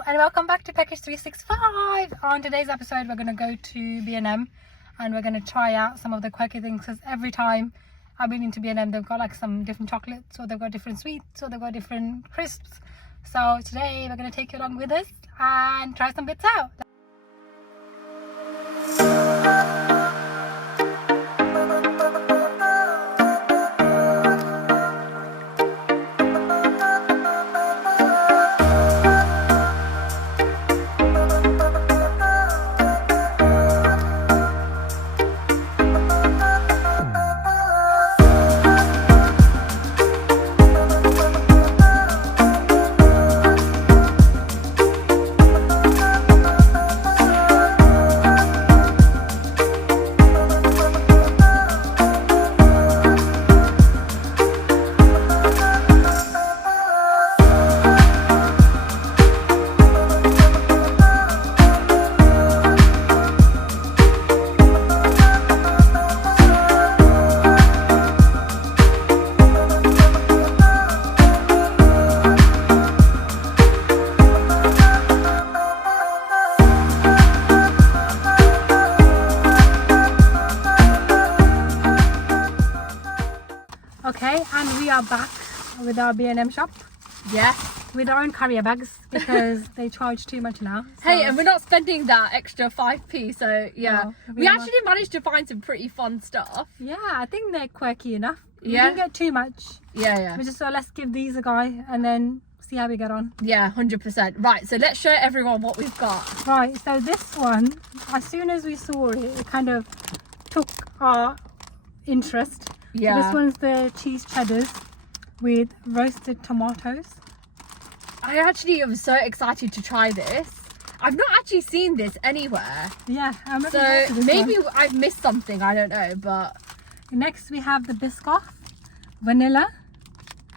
Hello and welcome back to Package 365. On today's episode we're going to go to B&M and we're going to try out some of the quirky things, because every time I've been into B&M they've got like some different chocolates, or they've got different sweets, or they've got different crisps. So today we're going to take you along with us and try some bits out. Okay, and we are back with our B&M shop. Yeah. With our own carrier bags because they charge too much now. So. Hey, and we're not spending that extra 5p, so yeah. No, we actually managed to find some pretty fun stuff. Yeah, I think they're quirky enough. We Yeah. didn't get too much. Yeah. We just thought, let's give these a go and then see how we get on. Yeah, 100%. Right, so let's show everyone what we've got. Right, so this one, as soon as we saw it, it kind of took our interest. Yeah. So this one's the cheese cheddars with roasted tomatoes. I actually am so excited to try this. I've not actually seen this anywhere. Yeah, I'm looking So forward to this maybe one. I've missed something, I don't know, but Next we have the Biscoff Vanila.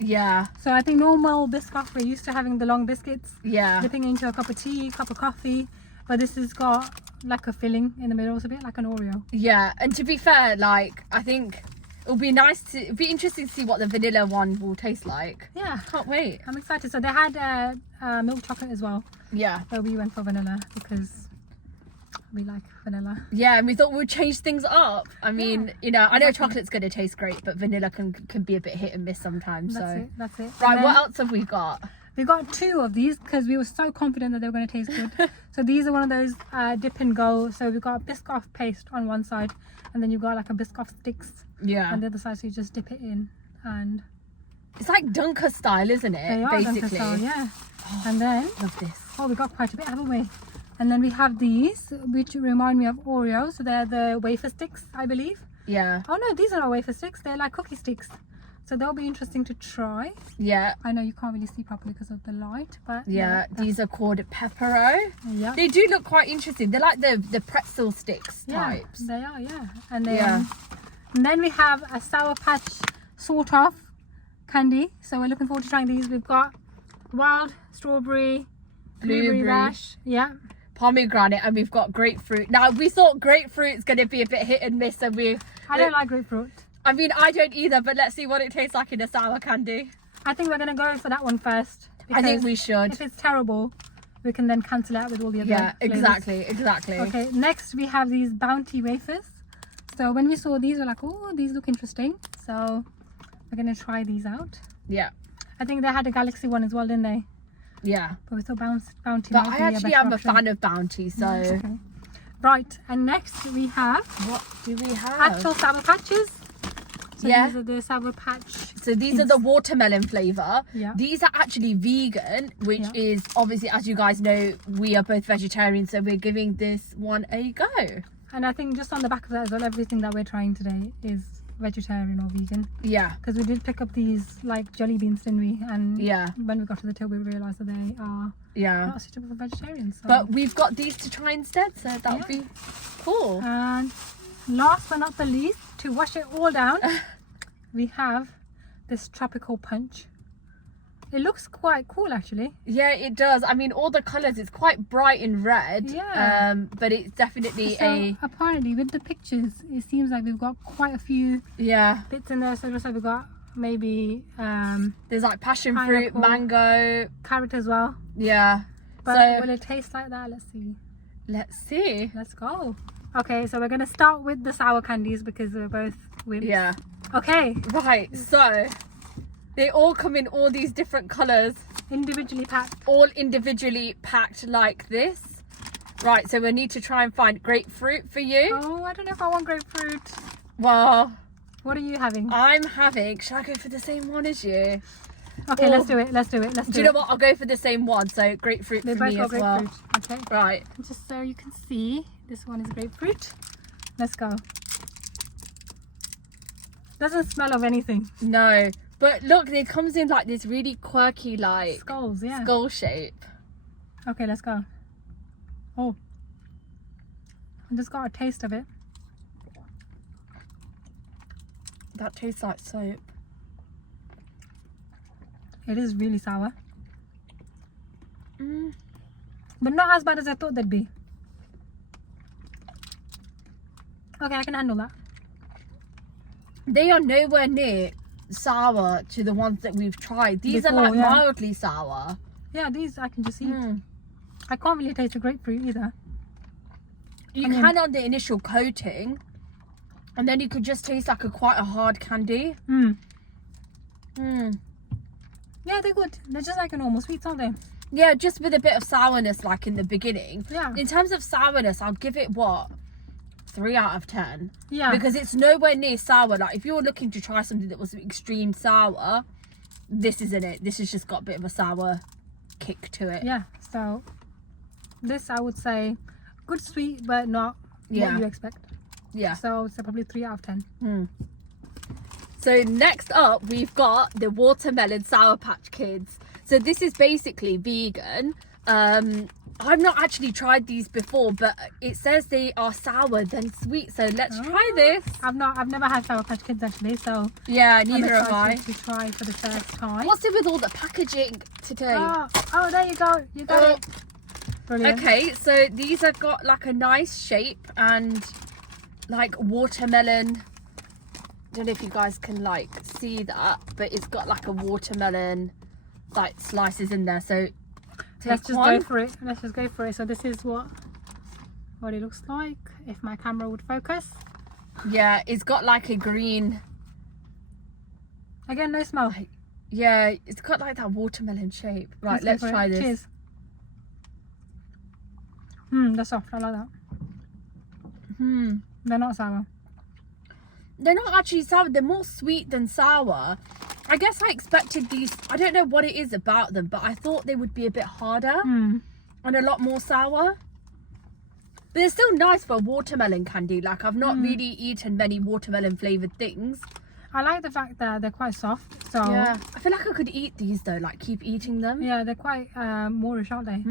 yeah. So I think normal Biscoff, we're used to having the long biscuits, Yeah. dipping into a cup of tea, cup of coffee, but this has got like a filling in the middle. It's a bit like an Oreo. Yeah, and to be fair, like, I think it'll be interesting to see what the vanilla one will taste like. Yeah, Can't wait. I'm excited. So they had milk chocolate as well, Yeah. but we went for vanilla because we like vanilla. Yeah, and we thought we'd change things up. I mean, Yeah, you know, I know exactly. chocolate's going to taste great, but vanilla can be a bit hit and miss sometimes. That's it. Right, And what then else have we got? we got two of these because we were so confident that they were going to taste good. So these are one of those dip and go. So we've got Biscoff paste on one side, and then you've got like a Biscoff sticks Yeah. on the other side. So you just dip it in, and It's like Dunker style, isn't it? they are Dunkin' Basically. style, yeah. And then Love this. oh, we got quite a bit, haven't we? And then we have these, which remind me of Oreos. So they're the wafer sticks, I believe. Yeah. Oh no, these are not wafer sticks. They're like cookie sticks. So they'll be interesting to try. Yeah. I know you can't really see properly because of the light, but Yeah. These are called Peppero. yeah. They do look quite interesting. They're like the pretzel sticks types. Yeah, they are, yeah. And then, Yeah. and then we have a Sour Patch sort of candy. So we're looking forward to trying these. We've got wild strawberry, blueberry Blueberry. rash. Yeah. Pomegranate, and we've got grapefruit. Now, we thought grapefruit's going to be a bit hit and miss, and I don't like grapefruit. I mean, I don't either, but let's see what it tastes like in a sour candy. I think we're going to go for that one first. I think because we should. If it's terrible, we can then cancel it out with all the other Yeah, flavours. exactly. Okay, next we have these Bounty wafers. So when we saw these, we're like, oh, these look interesting. So we're going to try these out. Yeah, I think they had a Galaxy one as well, didn't they? yeah. But we thought Bounty But might I be actually better am a option. fan of Bounty, so Okay. Right, and next we have what do we have? actual Sour Patches. So Yeah. these are the Sour Patch. So these are the watermelon flavour. Yeah. These are actually vegan, which Yeah. is obviously, as you guys know, we are both vegetarians, so we're giving this one a go. And I think just on the back of that as well, everything that we're trying today is vegetarian or vegan. Yeah, Because we did pick up these like jelly beans, didn't we? And Yeah. when we got to the till, we realised that they are yeah. not suitable for vegetarians. So. But we've got these to try instead, so that would Yeah. be cool. And last but not the least, to wash it all down, we have this tropical punch. It looks quite cool actually. Yeah, it does. I mean, all the colours, it's quite bright in red. Yeah. But it's definitely So apparently with the pictures, it seems like we've got quite a few yeah. bits in there. So it looks like we've got maybe There's like passion fruit, pineapple. mango. carrot as well. Yeah. But So- will it taste like that? Let's see. Let's see. Let's go. Okay, so we're gonna start with the sour candies because we're both wimps. Yeah. Okay, Right. So they all come in all these different colours, individually packed. all individually packed like this. Right. So we need to try and find grapefruit for you. Oh, I don't know if I want grapefruit. Well, What are you having? I'm having. Should I go for the same one as you? Okay, Oh. let's do it. Let's do it. Let's do Do you know what? I'll go for the same one. So grapefruit They for both me got as well. grapefruit. Okay. Right. Just so you can see, this one is grapefruit. Let's go. Doesn't smell of anything. No, but look, it comes in like this really quirky, like Skulls, yeah. skull shape. Okay, let's go. Oh. I just got a taste of it. That tastes like soap. It is really sour. Mm. But not as bad as I thought they'd be. Okay, I can handle that. They are nowhere near sour to the ones that we've tried. These Before, are like yeah. mildly sour. Yeah, these I can just eat. Mm. I can't really taste the grapefruit either. You I mean- can on the initial coating, and then you could just taste like quite a hard candy. Mm. Mm. Yeah, they're good. They're just like a normal sweets, aren't they? Yeah, just with a bit of sourness like in the beginning. Yeah. In terms of sourness, I'll give it what? 3 out of 10. Yeah. Because it's nowhere near sour. Like if you're looking to try something that was extreme sour, this isn't it. This has just got a bit of a sour kick to it. Yeah, so this I would say good sweet, but not Yeah. what you expect. Yeah. So it's probably 3 out of 10. Mm. So next up, we've got the watermelon Sour Patch Kids. So this is basically vegan. I've not actually tried these before, but it says they are sour then sweet. So let's try this. I've never had Sour Patch Kids actually, so Yeah, I'm neither have I. excited to try for the first time. What's it with all the packaging today? Oh, there you go. You got Oh. it. Brilliant. Okay, so these have got like a nice shape and like watermelon. Don't know if you guys can like see that, but it's got like a watermelon like slices in there. So Let's take just one. go for it. Let's just go for it. So this is what it looks like if my camera would focus. Yeah, it's got like a green. Again, no smell. Yeah, it's got like that watermelon shape. Right, let's go for try it. this. Cheers. They're soft. I like that. They're not sour. They're not actually sour. They're more sweet than sour. I guess I expected these. I don't know what it is about them, but I thought they would be a bit harder and a lot more sour. But they're still nice for watermelon candy. Like I've not really eaten many watermelon flavored things. I like the fact that they're quite soft. So Yeah, I feel like I could eat these though. Like keep eating them. yeah, they're quite moreish, aren't they?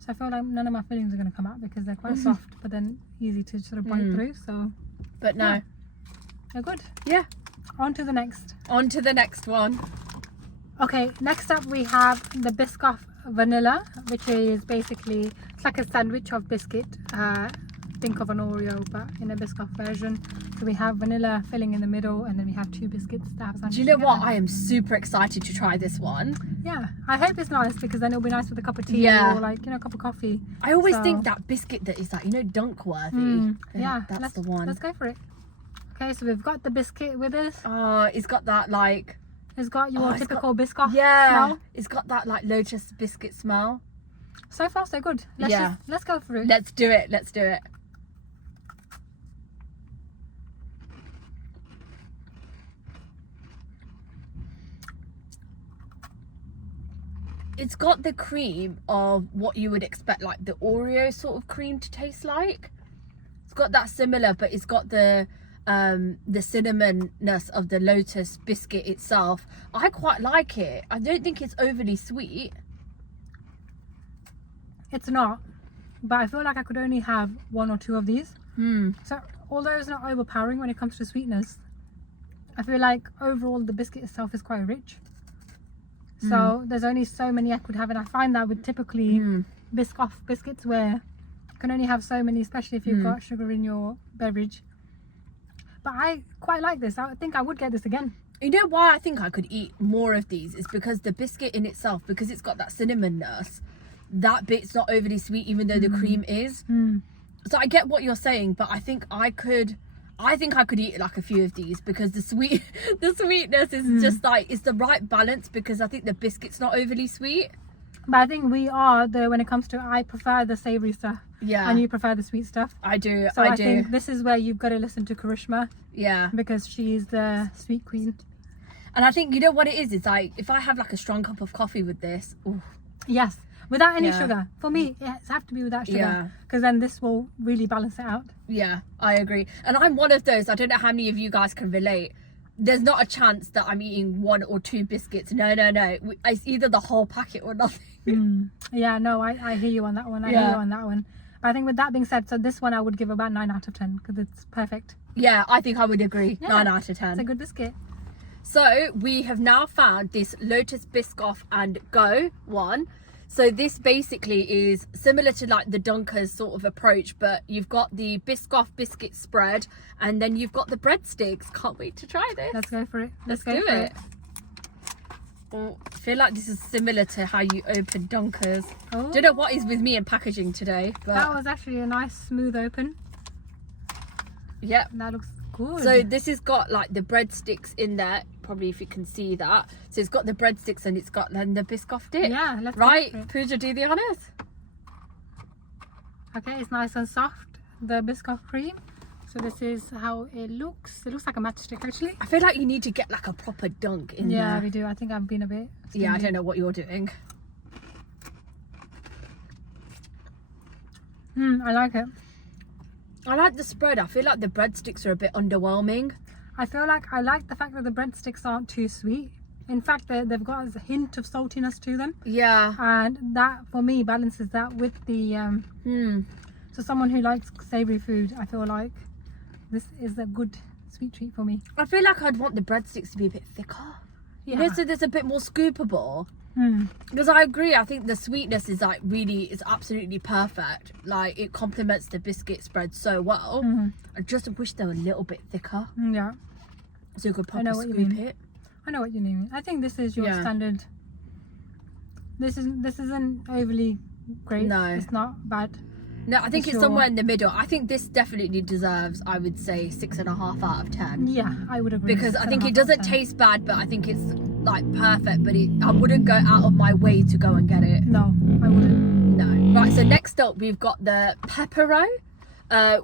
So I feel like none of my fillings are going to come out because they're quite soft, but then easy to sort of bite through. So But no. Yeah. they're good. Yeah. On to the next. On to the next one. Okay, next up we have the Biscoff Vanilla, which is basically, it's like a sandwich of biscuit. Think of an Oreo, but in a Biscoff version. So we have vanilla filling in the middle, and then we have 2 biscuits that have sandwich Do you know what? together. I am super excited to try this one. Yeah, I hope it's nice because then it'll be nice with a cup of tea Yeah. or like, a cup of coffee. I always So- think that biscuit that is like, dunk worthy. Yeah, That's the one. Let's go for it. Okay, so we've got the biscuit with us. Oh, it's got that like, It's got your it's typical Biscoff yeah, smell. it's got that like Lotus biscuit smell. So far, so good. Let's go for it. Let's do it. Let's do it. It's got the cream of what you would expect like the Oreo sort of cream to taste like. It's got that similar, but it's got the cinnamonness of the Lotus biscuit itself. I quite like it. I don't think it's overly sweet. It's not, but I feel like I could only have 1 or 2 of these. So although it's not overpowering when it comes to sweetness, I feel like overall the biscuit itself is quite rich. So there's only so many I could have, and I find that with typically Biscoff biscuits where you can only have so many, especially if you've got sugar in your beverage. But I quite like this. I think I would get this again. You know why I think I could eat more of these is because the biscuit in itself, because it's got that cinnamonness, that bit's not overly sweet, even though the cream is. So I get what you're saying, but I think I could eat like a few of these, because the sweetness is just like, it's the right balance, because I think the biscuit's not overly sweet. But I think we are when it comes to, I prefer the savoury stuff. Yeah. And you prefer the sweet stuff. I do. So I think this is where you've got to listen to Karishma. Yeah. Because she's the sweet queen. And I think, you know what it is? It's like, if I have like a strong cup of coffee with this. Ooh. Yes. Without any sugar. For me, it has to be without sugar. Yeah. Because then this will really balance it out. Yeah, I agree. And I'm one of those, I don't know how many of you guys can relate. There's not a chance that I'm eating 1 or 2 biscuits. No. It's either the whole packet or nothing. Yeah, no, I hear you on that one. I hear you on that one. But I think with that being said, so this one I would give about 9 out of 10, because it's perfect. Yeah, I think I would agree. Yeah, 9 out of 10. It's a good biscuit. So we have now found this Lotus Biscoff and Go one. So this basically is similar to like the Dunker's sort of approach, but you've got the Biscoff biscuit spread, and then you've got the breadsticks. Can't wait to try this. Let's go for it. Let's do it. Oh, I feel like this is similar to how you open Dunker's. Oh. Don't know what is with me and packaging today, but That was actually a nice smooth open. yeah. That looks good. So this has got like the breadsticks in there, probably if you can see that. So it's got the breadsticks and it's got then the Biscoff dip. Yeah, let's right, go for it. Pooja, do the honours. Okay, it's nice and soft, the Biscoff cream. So this is how it looks. It looks like a matchstick actually. I feel like you need to get like a proper dunk in there. Yeah, we do. I think I've been a bit stingy. Yeah, I don't know what you're doing. I like it. I like the spread. I feel like the breadsticks are a bit underwhelming. I feel like I like the fact that the breadsticks aren't too sweet. In fact, they've got a hint of saltiness to them. Yeah. And that, for me, balances that with the... So someone who likes savoury food, I feel like this is a good sweet treat for me. I feel like I'd want the breadsticks to be a bit thicker. Yeah. You know, so there's a bit more scoopable. Because I agree, I think the sweetness is like really, is absolutely perfect. Like it complements the biscuit spread so well. I just wish they were a little bit thicker. Yeah. So you could I know probably what you scoop mean. it. I know what you mean. I think this is your Yeah. standard. This isn't overly great. No. It's not bad. No, I think For it's sure. somewhere in the middle. I think this definitely deserves, I would say, 6.5 out of 10. Yeah, I would agree. Because I think 6.5 it doesn't out of 10. taste bad, but I think it's like perfect. But I wouldn't go out of my way to go and get it. No, I wouldn't. No. Right, so next up we've got the Peppero,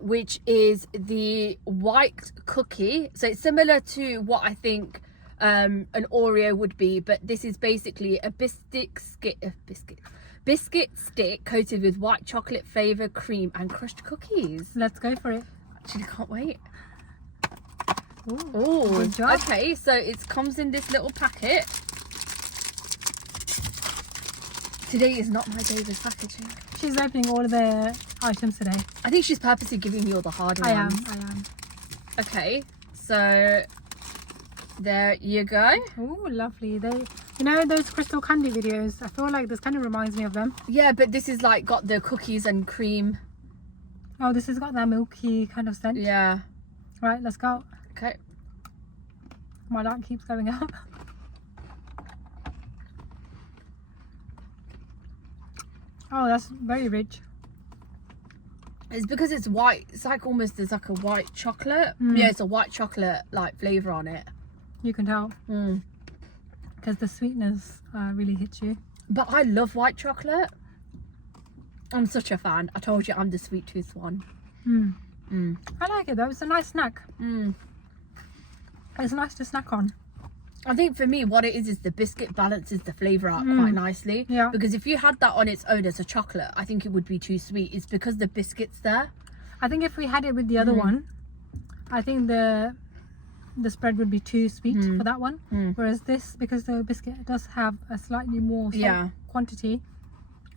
which is the white cookie. So it's similar to what I think an Oreo would be, but this is basically a biscuit stick coated with white chocolate flavour, cream and crushed cookies. Let's go for it. Actually, can't wait. Ooh, Oh, good job. okay, so it comes in this little packet. Today is not my day with packaging. She's opening all of the items today. I think she's purposely giving me all the hard ones. I am. Okay, so there you go. Oh, lovely. You know those crystal candy videos? I feel like this kind of reminds me of them. Yeah, but this is like got the cookies and cream. Oh, this has got that milky kind of scent. Yeah. Right, let's go. Okay. My light keeps going up. Oh, that's very rich. It's because it's white. It's like almost, there's like a white chocolate. Yeah, it's a white chocolate like flavour on it. You can tell. Because the sweetness really hits you. But I love white chocolate. I'm such a fan. I told you I'm the sweet tooth one. I like it though. It's a nice snack. It's nice to snack on. I think for me what it is the biscuit balances the flavour out quite nicely. Yeah. Because if you had that on its own as a chocolate, I think it would be too sweet. It's because the biscuit's there. I think if we had it with the other one, I think the spread would be too sweet for that one. Whereas this, because the biscuit does have a slightly more salt quantity,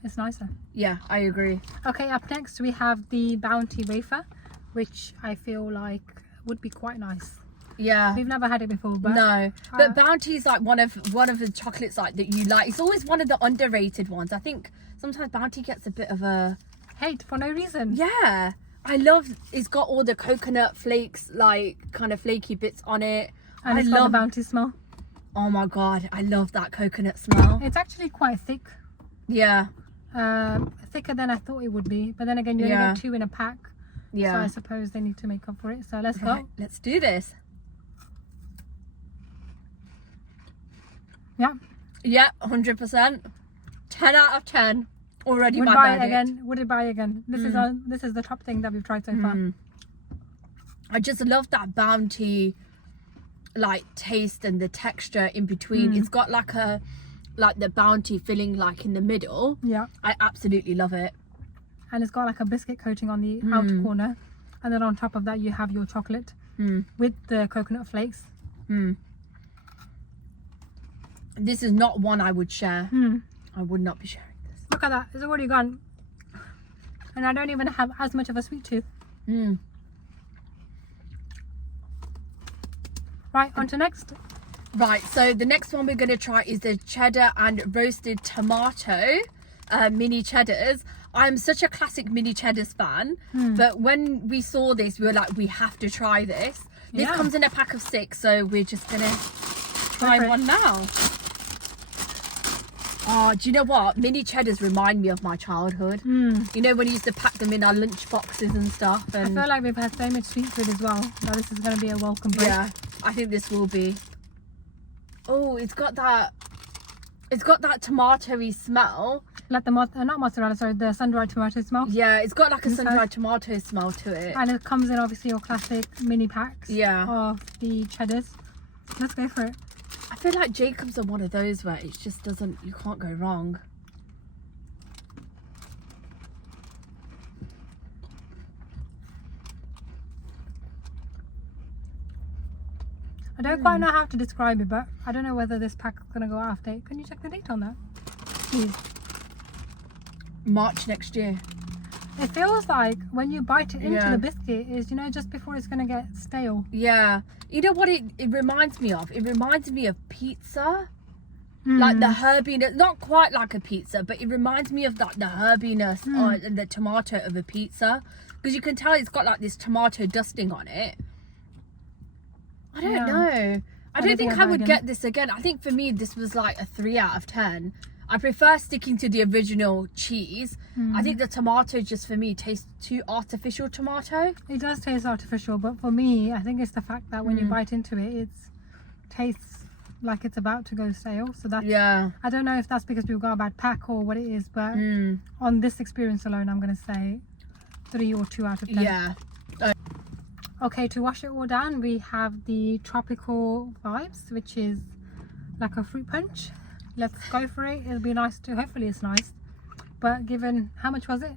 it's nicer. Yeah, I agree. Okay, up next we have the Bounty wafer, which I feel like would be quite nice. Yeah. We've never had it before, but No, but Bounty's like one of the chocolates like that you like. It's always one of the underrated ones. I think sometimes Bounty gets a bit of a hate for no reason. yeah. I love it's got all the coconut flakes, like kind of flaky bits on it. And it's got the Bounty smell. Oh my god, I love that coconut smell. It's actually quite thick. Yeah. thicker than I thought it would be. But then again, you only get 2 in a pack. Yeah. So I suppose they need to make up for it. So let's go. Let's do this. Yeah. Yeah, 100%. 10 out of 10. Already Would my buy it verdict. again. Would it buy again? This is the top thing that we've tried so far. I just love that Bounty like taste and the texture in between. It's got like the Bounty filling like in the middle. Yeah. I absolutely love it. And it's got like a biscuit coating on the outer corner, and then on top of that you have your chocolate with the coconut flakes. This is not one I would share. I would not be sharing this. Look at that, it's already gone. And I don't even have as much of a sweet tooth. Right, on to next. Right, so the next one we're going to try is the cheddar and roasted tomato mini cheddars. I'm such a classic mini cheddars fan, but when we saw this, we were like, we have to try this. This comes in a pack of 6, so we're just going to try one now. Oh, do you know what? Mini cheddars remind me of my childhood. You know, when you used to pack them in our lunch boxes and stuff. And I feel like we've had so much sweet food as well. Now this is going to be a welcome break. Yeah, I think this will be. Oh, it's got that tomatoey smell. Like the not mozzarella, sorry, the sun-dried tomato smell. Yeah, it's got like a sun-dried tomato smell to it. And it comes in obviously your classic mini packs of the cheddars. Let's go for it. I feel like Jacobs are one of those where it just doesn't, you can't go wrong. I don't quite know how to describe it, but I don't know whether this pack is going to go out of date. Can you check the date on that? Please. March next year. It feels like when you bite it into the biscuit is, you know, just before it's going to get stale. Yeah. You know what it reminds me of? It reminds me of pizza. Like the herbiness, not quite like a pizza, but it reminds me of like the herbiness and the tomato of a pizza. Because you can tell it's got like this tomato dusting on it. I don't know. I don't think I would get this again. I think for me, this was like a 3 out of 10. I prefer sticking to the original cheese. I think the tomato just for me tastes too artificial tomato. It does taste artificial, but for me, I think it's the fact that when you bite into it, it tastes like it's about to go stale. So that's, I don't know if that's because we've got a bad pack or what it is, but on this experience alone, I'm going to say 3 or 2 out of 10. Yeah. Okay, to wash it all down, we have the tropical vibes, which is like a fruit punch. Let's go for it. It'll be nice too. Hopefully it's nice. But given, how much was it?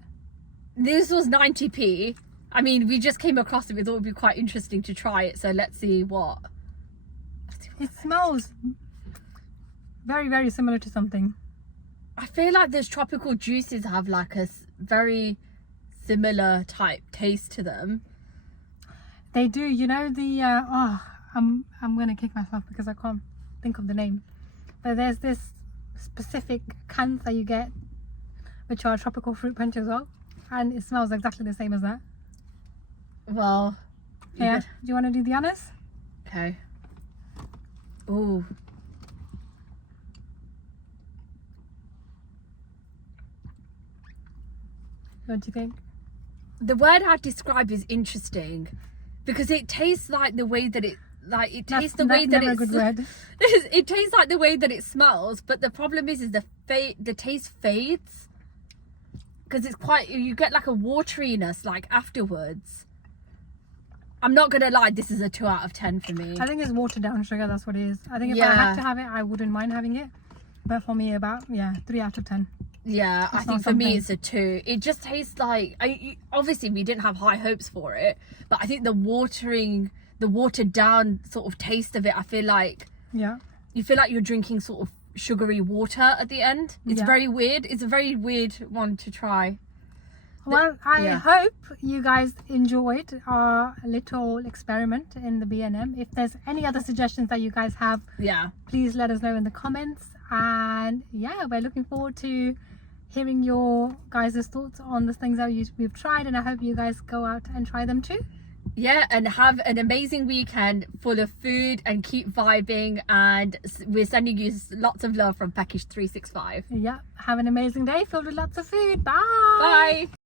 This was 90p. I mean, we just came across it. We thought it would be quite interesting to try it. So let's see what. It smells very, very similar to something. I feel like those tropical juices have like a very similar type taste to them. They do. You know the, I'm going to kick myself because I can't think of the name. But there's this specific cans that you get, which are tropical fruit punch as well. And it smells exactly the same as that. Well, yeah. Do you want to do the honors? Okay. Ooh. What do you think? The word I'd describe is interesting because it tastes like the way that it tastes the way that it's a good word. It tastes like the way that it smells, but the problem is the taste fades because it's quite, you get like a wateriness like afterwards. I'm not gonna lie, this is a 2 out of 10 for me. I think it's watered down sugar, that's what it is. I think if I had to have it, I wouldn't mind having it, but for me, about 3 out of 10. Yeah, I think for me it's a 2. It just tastes like, obviously we didn't have high hopes for it, but I think the watered down sort of taste of it, I feel like you feel like you're drinking sort of sugary water at the end. It's very weird. It's a very weird one to try. Well, I hope you guys enjoyed our little experiment in the B&M. If there's any other suggestions that you guys have, please let us know in the comments. And we're looking forward to hearing your guys' thoughts on the things that we've tried, and I hope you guys go out and try them too. Yeah, and have an amazing weekend full of food and keep vibing. And we're sending you lots of love from Peckish 365. Yeah, have an amazing day filled with lots of food. Bye. Bye.